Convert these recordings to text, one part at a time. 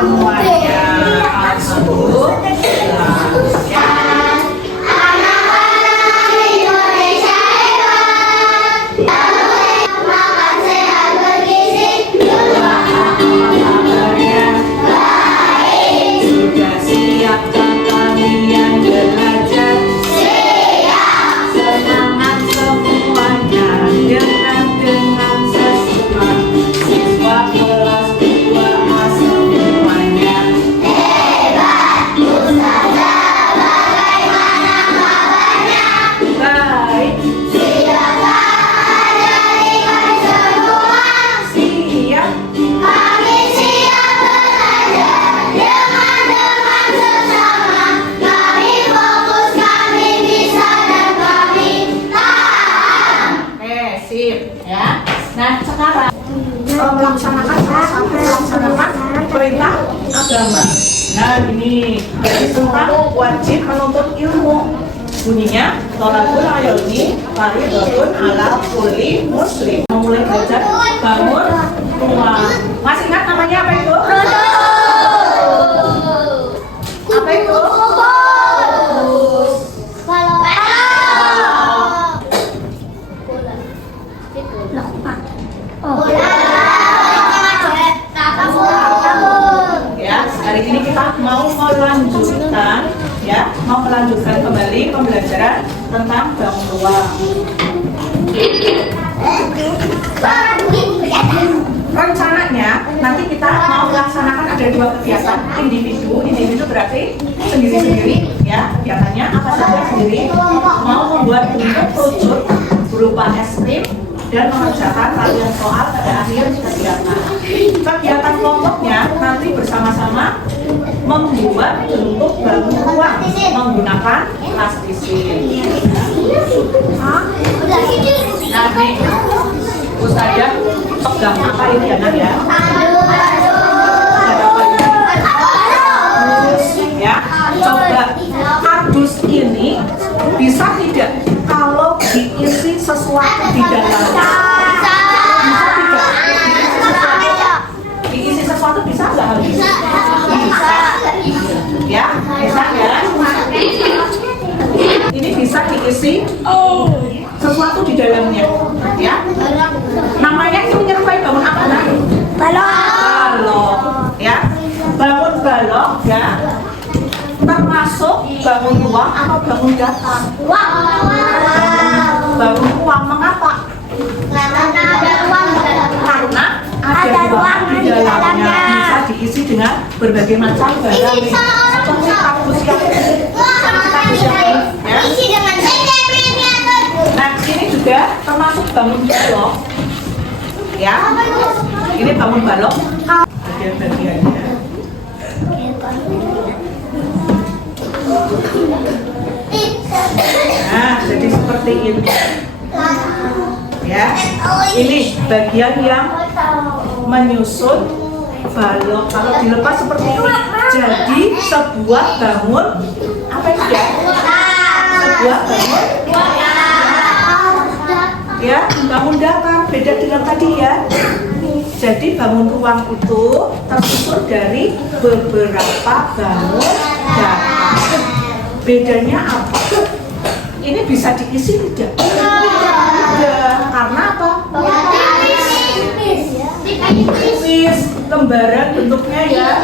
semuanya. Alhamdulillah. Ya. Sudah siapkah kalian belajar? Semangat semuanya dengan sesuai. Siswa kelas 2A semuanya. Baik. Siap. Oke, sip ya. Nah, sekarang melaksanakan perintah agama. Nah, ini dari tentang wajib menuntut ilmu. Bunyinya tolakul ayoni fardhun ala kulli muslim. Mulai belajar bangun rumah. Masih ingat namanya apa itu? Apa itu? Ya, hari ini kita mau melanjutkan kembali pembelajaran tentang bangun ruang. Rencananya nanti kita mau melaksanakan ada 2 kegiatan individu berarti sendiri-sendiri ya. Kegiatannya apa saja sendiri, mau membuat bentuk kerucut berupa es krim dan mengerjakan rangkaian soal pada akhir kegiatan. Kegiatan kelompoknya nanti bersama-sama membuat bentuk bangun ruang menggunakan plastisin. Nah, nih, Ustazah pegang apa ini ya, Nak ya? Ya, coba kardus ini bisa tidak kalau diisi sesuatu di dalamnya? Bisa tidak? Diisi sesuatu bisa nggak habis? Bisa. Ya, bisa ya. Ini bisa diisi sesuatu di dalamnya. Ya. Namanya ini menyerupai bangun apa, Nak? Balok. Ya. Bangun balok ya. Termasuk bangun ruang atau bangun datar? Bangun ruang, mengapa? Karena ada ruang di dalamnya. Bisa diisi dengan berbagai macam barang seperti kardus yang ya. Nah, ini juga termasuk bangun balok ya. Ini bangun balok bagian-bagiannya. Nah, jadi seperti ini ya. Ini bagian yang menyusun balok. Kalau dilepas seperti ini jadi sebuah bangun apa itu ya? Sebuah bangun ya, bangun datar. Beda dengan tadi ya. Jadi bangun ruang itu tersusun dari beberapa bangun datar. Bedanya apa? Ini bisa diisi tidak? Tidak. Karena apa? Tipis, lembaran bentuknya ya.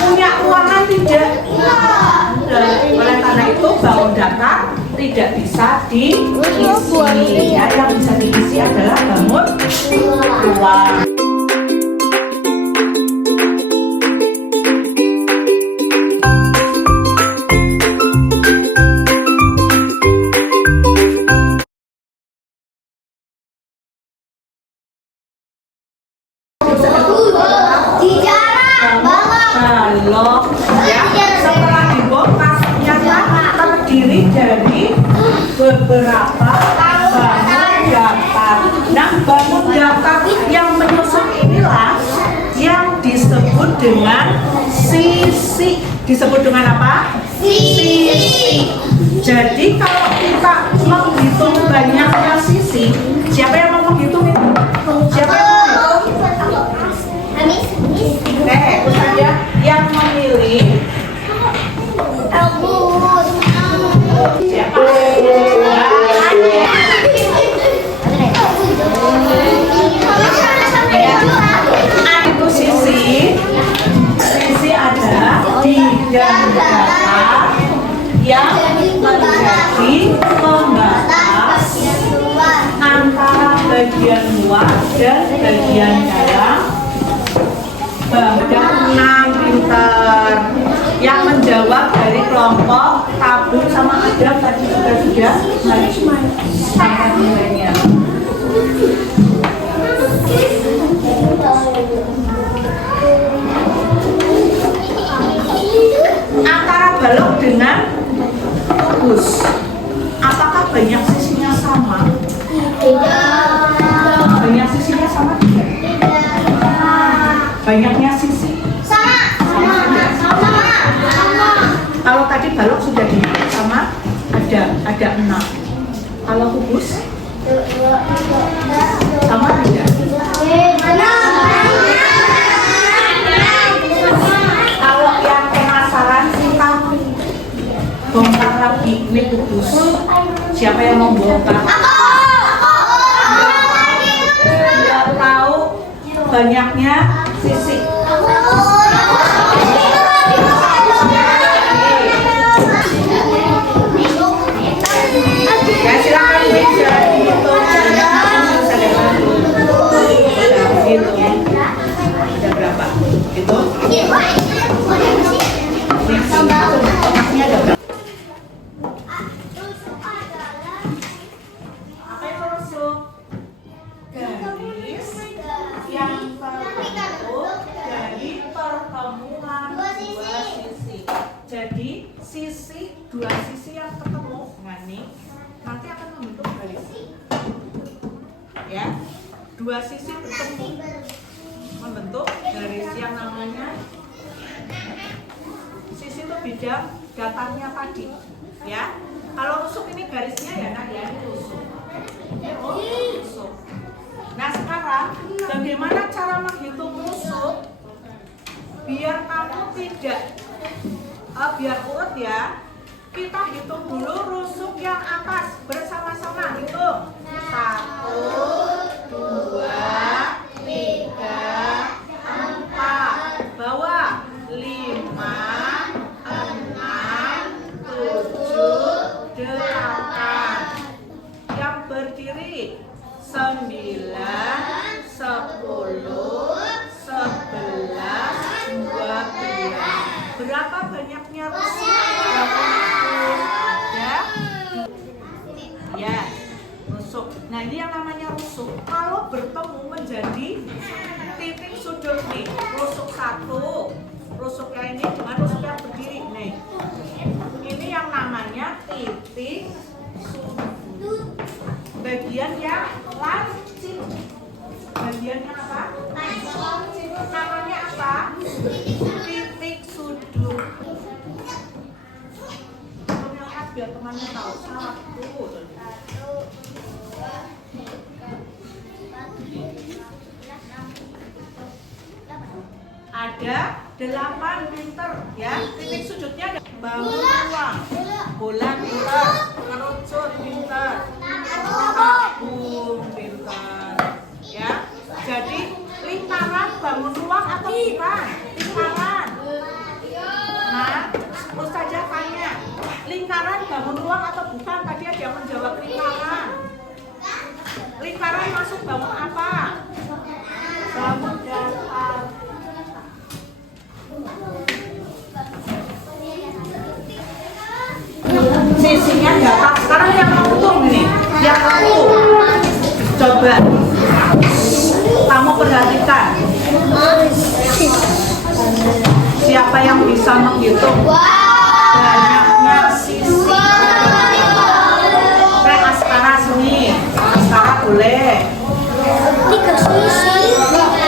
Punya ruangan tidak? Oleh karena itu bangun datar tidak bisa diisi. Ya, yang bisa diisi adalah bangun ruang. Balok ya, setelah dibongkar ternyata terdiri dari beberapa bangun datar. Nah, bangun datar yang menyusun inilah yang disebut dengan sisi. Disebut dengan apa? Sisi. Jadi kalau kita menghitung banyaknya sisi, siapa yang mau menghitung itu? Siapa yang mau menghitung? Ustazah. luar dan bagian dalam. Ada 6, pinter. Yang menjawab dari kelompok Tabung sama Adam tadi juga sudah sama nilainya. Antara balok dengan kubus, apakah banyak sisinya sama? Banyak sisinya sama tidak? Banyaknya sisi sama. Kalau tadi balok sudah dihitung sama ada 6. Kalau kubus sama tidak? Kalau yang penasaran kita bongkar lagi ini kubus. Siapa yang mau bongkar? Biar tahu banyaknya sisi. Ya silakan bisa dihitung. Ada berapa? Itu? Otaknya ada berapa? Apa itu rusuk? Garis yang terbentuk dari pertemuan dua sisi. Jadi dua sisi yang ketemu nih nanti akan membentuk garis. Ya, dua sisi bertemu membentuk garis yang namanya sisi itu bidang datarnya tadi. Ya, kalau rusuk ini garisnya ya nak ya, ini rusuk. Rusuk. Nah sekarang bagaimana cara menghitung rusuk biar kamu tidak biar urut ya. Kita hitung dulu rusuk yang atas bersama-sama. Hitung 1, 2, 3, 4. Bawah 5, 6, 7, 8. Yang berdiri 9, 10, 11, 12. Berapa banyaknya rusuk? Ya, rusuk. Nah ini yang namanya rusuk. Kalau bertemu menjadi titik sudut nih, rusuk 1, rusuk yang ini dengan rusuk yang berdiri nih. Ini yang namanya titik sudut. Bagian yang lancip. Bagiannya apa? Lancip. Namanya apa? Titik sudut. Biar temannya tahu. 1. Ada 8 pinter ya. Titik sudutnya ada bangun ruang, bola pinter, kerucut pinter, tabung pinter. Ya. Jadi lingkaran bangun ruang atau bukan? Lingkaran. Nah, Ustazah tanya, lingkaran bangun ruang atau bukan? Tadi ada yang menjawab lingkaran. Lingkaran masuk bangun apa? Bangun datar. Sisinya datar. Sekarang yang lengkung nih, yang lengkung. Coba kamu perhatikan. Siapa yang bisa menghitung banyaknya sisi? Kayak Askara sini. Askara boleh. 3 sisi.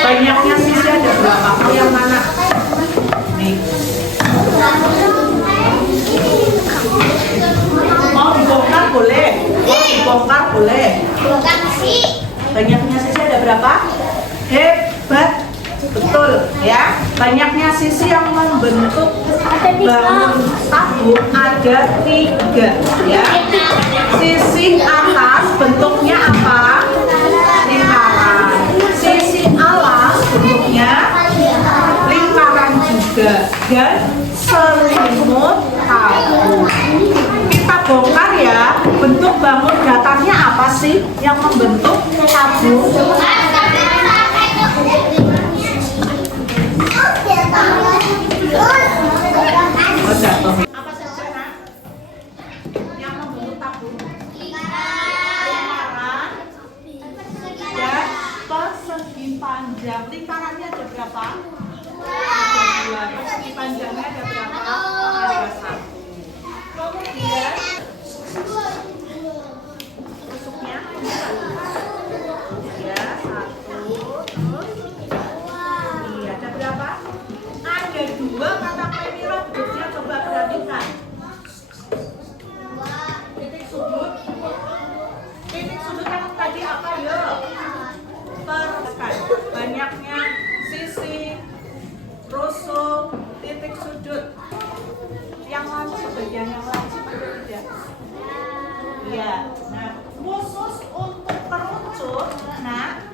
Banyaknya sisi ada berapa? Yang mana? Nih. Mau dibongkar boleh. Mau dibongkar boleh. Banyaknya sisi ada berapa? Hebat. Betul ya. Banyaknya sisi yang membentuk bangun tabung ada 3 ya. Sisi atas bentuknya apa? Lingkaran. Sisi alas bentuknya juga dan selimut tabung. Kita bongkar ya. Bentuk bangun datarnya apa sih yang membentuk tabung? Apa saja nak? Yang membentuk tabung? Lingkaran dan persegi panjang. Lingkarannya ada berapa? Ada 2. Persegi panjangnya ada berapa? Ada 1. Kemudian tusuknya ya 1. Iya, ada berapa? Ada 2 kata Mira bentuknya, coba perhatikan. Titik sudut. Titik sudut yang tadi apa ya? Perhatikan banyaknya sisi, rusuk, titik sudut. Yang lancip, bagian yang lancip ada tidak? Iya. Nah, khusus untuk kerucut, nah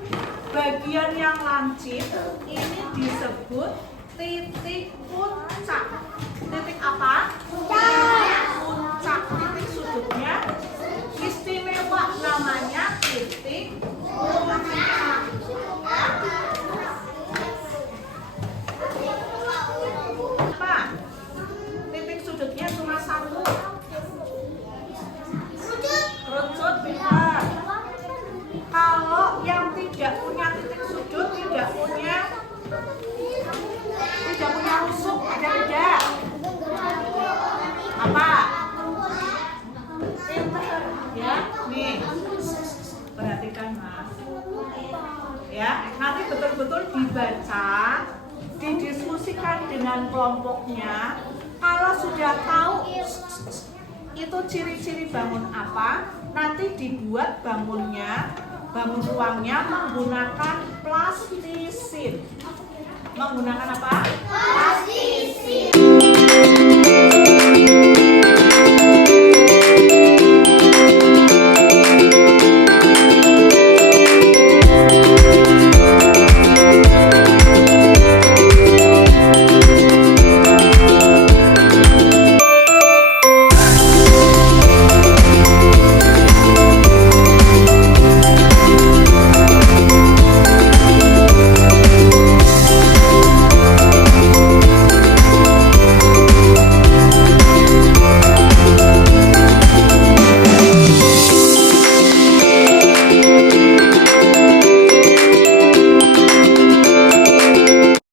bagian yang lancip ini disebut titik puncak. Titik apa? Titik puncak. Titik sudutnya istimewa, namanya titik puncak. Apa? Titik sudutnya cuma 1. Kerucut benar. Kalau yang tidak punya titik sudut, tidak punya rusuk, ada tidak? Apa? Pinter ya. Nih, perhatikan mas ya, nanti betul-betul dibaca, didiskusikan dengan kelompoknya. Kalau sudah tahu itu ciri-ciri bangun apa, nanti dibuat bangunnya, bangun ruangnya menggunakan plastisin. Menggunakan apa? Plastik.